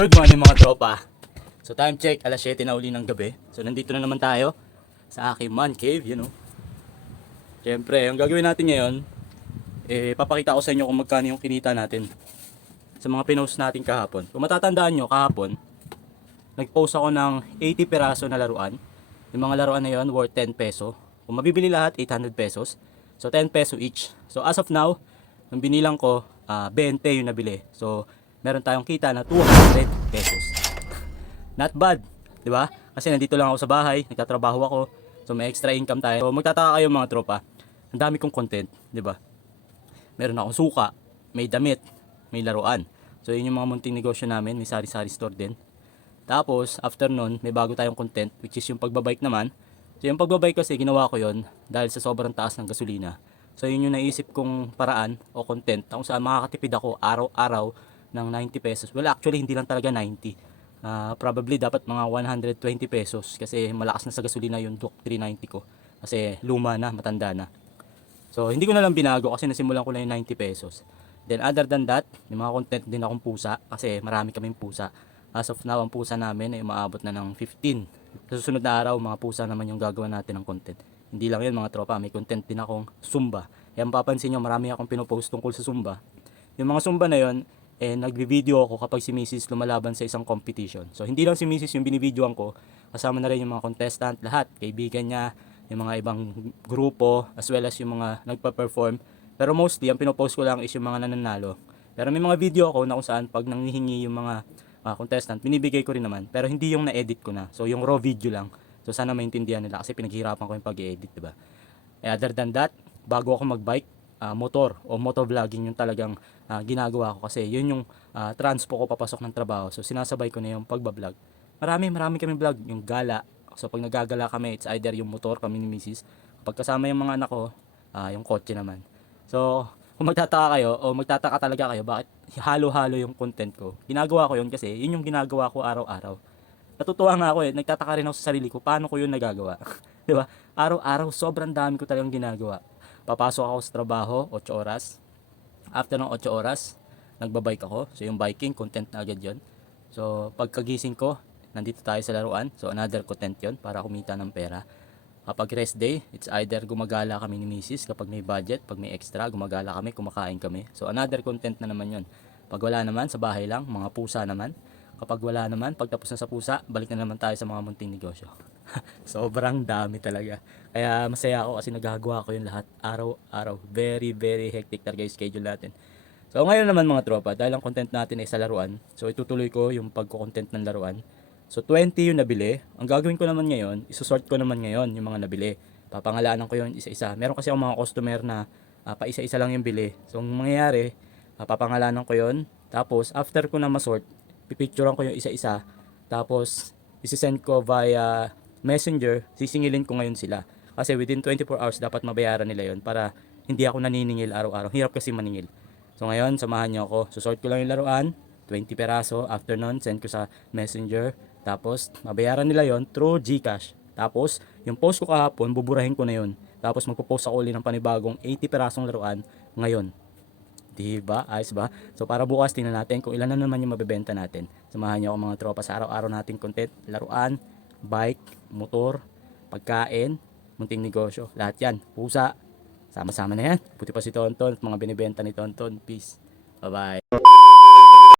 Good morning mga tropa. So time check, alas 7 na uli ng gabi. So nandito na naman tayo sa aking man cave, Siyempre, ang gagawin natin ngayon, papakita ko sa inyo kung magkano yung kinita natin sa mga pinost natin kahapon. Kung matatandaan nyo, kahapon, nag-post ako ng 80 peraso na laruan. Yung mga laruan na yon worth 10 peso. Kung mabibili lahat, 800 pesos. So 10 peso each. So as of now, ang binilang ko, 20 yung nabili. So meron tayong kita na 200 pesos. Not bad, di ba? Kasi nandito lang ako sa bahay, nagtatrabaho ako. So may extra income tayo. So magtataka kayo mga tropa. Ang dami kong content, di ba? Meron akong suka, may damit, may laruan. So yun yung mga munting negosyo namin, may sari-sari store din. Tapos after nun, may bago tayong content which is yung pagbabike naman. So yung pagbabike kasi ginawa ko yon dahil sa sobrang taas ng gasolina. So yun yung naisip kong paraan o content kung saan makakatipid ako araw-araw ng 90 pesos. Well, actually hindi lang talaga 90. Probably dapat mga 120 pesos kasi malakas na sa gasolina yung Duke 390 ko. Kasi luma na, matanda na. So hindi ko na lang binago kasi nasimulan ko na yung 90 pesos. Then other than that, may mga content din akong pusa kasi marami kaming pusa. As of now, ang pusa namin ay umaabot na ng 15. Sa susunod na araw, mga pusa naman yung gagawa natin ng content. Hindi lang yun mga tropa, may content din akong Zumba. Kaya mapapansin nyo, marami akong pinopost tungkol sa Zumba. Yung mga Zumba na yun, nagbi-video ako kapag si Mrs. lumalaban sa isang competition. So hindi lang si Mrs. yung binibidyoan ko, kasama na rin yung mga contestant, lahat, kaibigan niya, yung mga ibang grupo, as well as yung mga nagpa-perform. Pero mostly, ang pinopost ko lang is yung mga nananalo. Pero may mga video ako na kung saan pag nanghihingi yung mga contestant, binibigay ko rin naman. Pero hindi yung na-edit ko na. So yung raw video lang. So sana maintindihan nila kasi pinaghirapan ko yung pag-i-edit, diba? Other than that, bago ako mag-bike, motor o motovlogging yung talagang ginagawa ko kasi yun yung transpo ko papasok ng trabaho. So sinasabay ko na yung pagbablog. Marami kami vlog, yung gala. So pag nagagala kami, it's either yung motor kami ni Mrs. Kapag kasama yung mga anak ko, yung kotse naman. So kung magtataka kayo o magtataka talaga kayo bakit halo-halo yung content ko, ginagawa ko yun kasi yun yung ginagawa ko araw-araw. Natutuwa nga ako nagtataka rin ako sa sarili ko paano ko yun nagagawa. 'Di ba? Araw-araw sobrang dami ko talagang ginagawa. Papasok ako sa trabaho, 8 oras. After ng 8 oras, nagbabike ako. So yung biking, content na agad yun. So pagkagising ko, nandito tayo sa laruan. So another content yun para kumita ng pera. Kapag rest day, it's either gumagala kami ni Mrs. Kapag may budget, pag may extra, gumagala kami, kumakain kami. So another content na naman yun. Pag wala naman, sa bahay lang, mga pusa naman. Kapag wala naman, pagtapos na sa pusa, balik na naman tayo sa mga munting negosyo. Sobrang dami talaga. Kaya masaya ako kasi nagagawa ko yung lahat araw-araw. Very, very hectic talaga yung schedule natin. So ngayon naman mga tropa, dahil ang content natin ay sa laruan, so itutuloy ko yung pagko-content ng laruan. So 20 yung nabili. Ang gagawin ko naman ngayon, isusort ko naman ngayon yung mga nabili. Papangalanan ko yung isa-isa. Meron kasi akong mga customer na pa isa-isa lang yung bili. So ang mangyayari, papangalanan ko yon. Tapos after ko na masort, pipicturean ko yung isa-isa. Tapos isisend ko via Messenger, sisingilin ko ngayon sila. Kasi within 24 hours dapat mabayaran nila yon para hindi ako naniningil araw-araw. Hirap kasi maningil. So ngayon, samahan niyo ako. Susort ko lang yung laruan, 20 peraso. After nun, send ko sa Messenger. Tapos, mabayaran nila yon through GCash. Tapos, yung post ko kahapon, buburahin ko na yon. Tapos, magpo-post ako ulit ng panibagong 80 perasong laruan ngayon. Diba? Ayos ba? So, para bukas, tingnan natin kung ilan na naman yung mabebenta natin. Samahan niyo ako mga tropa sa araw-araw nating content. Laruan, bike, motor, pagkain, munting negosyo. Lahat yan. Pusa. Sama-sama na yan. Buti pa si Tonton at mga binibenta ni Tonton. Peace. Bye-bye.